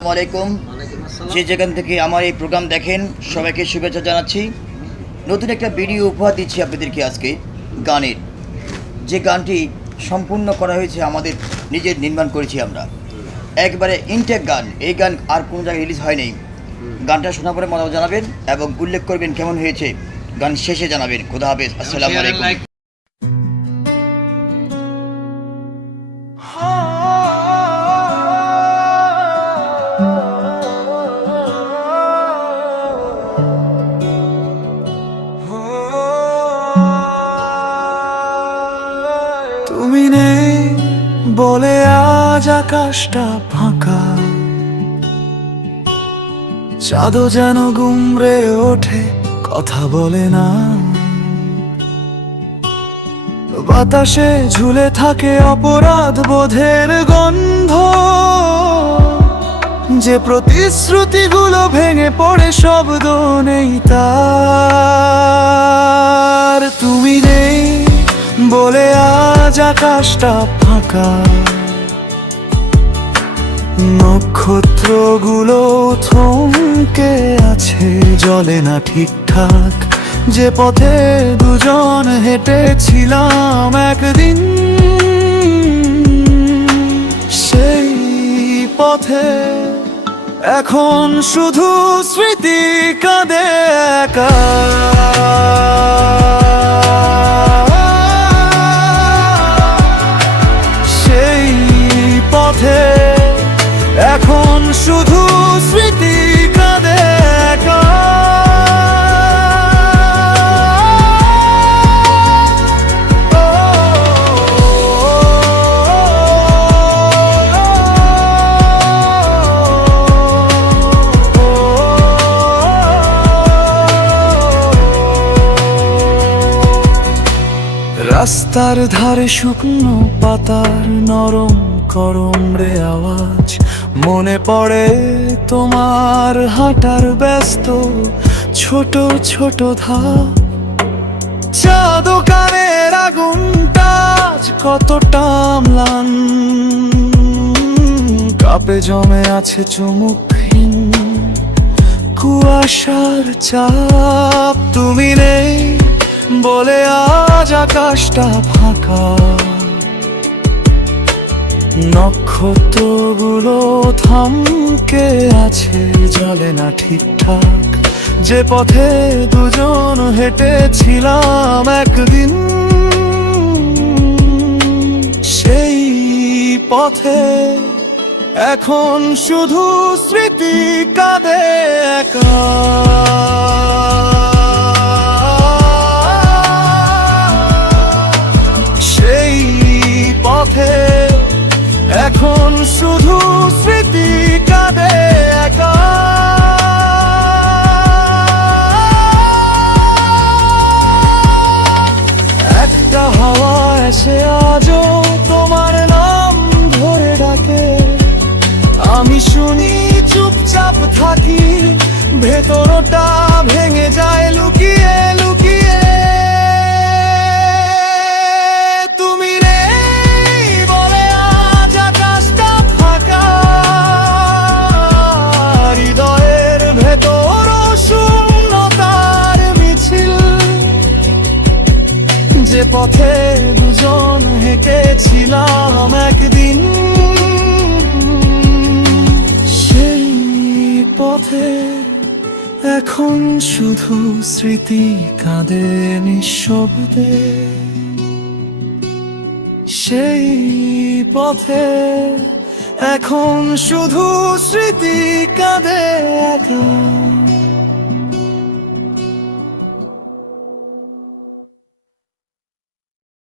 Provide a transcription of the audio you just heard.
আসসালামাইকুম। যে যেখান থেকে আমার এই প্রোগ্রাম দেখেন সবাইকে শুভেচ্ছা জানাচ্ছি। নতুন একটা ভিডিও উপহার দিচ্ছি আপনাদেরকে আজকে গানের, যে গানটি সম্পূর্ণ করা হয়েছে আমাদের নিজের নির্মাণ করেছি আমরা, একবারে ইনটেক গান। এই গান আর কোনো জায়গায় রিলিজ হয়নি। গানটা শোনার পরে মতামত জানাবেন এবং উল্লেখ করবেন কেমন হয়েছে, গান শেষে জানাবেন। খোদা হাফেজ, আসসালামু আলাইকুম। তুমি নেই বলে আজ আকাশটা ফাঁকা, চাঁদও যেন গুমরে ওঠে, কথা বলে না। বাতাসে ঝুলে থাকে অপরাধ বোধের গন্ধ, যে প্রতিশ্রুতিগুলো ভেঙে পড়ে শব্দ নেই তার। তুমি নেই বলে আজ আকাশটা ফাঁকা, নক্ষত্রগুলো থমকে আছে, জ্বলে না ঠিকঠাক। যে পথে দুজন হেঁটেছিলাম একদিন, সেই পথে এখন শুধু স্মৃতি কাঁদে একা। সেই পথে এখন শুধু স্মৃতি কাঁদে একা। রাস্তার ধারে শুকনো পাতার নরম করম রে আওয়াজ, মনে পড়ে তোমার হাঁটার ব্যস্ত ছোট ছোট ধাপ। চা দোকানের আগুনটা কতটা ম্লান, কাপে জমে আছে চুমুকহীন কুয়াশার চাপ। তুমি নেই বলে আজ আকাশটা ফাঁকা, নক্ষত্রগুলো থমকে আছে, জ্বলে না ঠিকঠাক। যে পথে দুজন হেঁটেছিলাম একদিন, সেই পথে এখন শুধু স্মৃতি কাঁদে একা। সেই পথে এখন শুধু স্মৃতি কাঁদে একা। একটা হাওয়া এসে আজও তোমার নাম ধরে ডাকে, আমি শুনি চুপচাপ থাকি, ভেতরটা ভেঙে যায় লুকিয়ে লুকিয়ে। তুমি নেই বলে আজ আকাশটা ফাঁকা, হৃদয়ের ভেতর শূন্যতার মিছিল। যে পথে দুজন হেঁটেছিলাম একদিন, সেই পথে এখন শুধু স্মৃতি কাঁদে নিঃশব্দে। সেই পথে এখন শুধু স্মৃতি কাঁদে একা।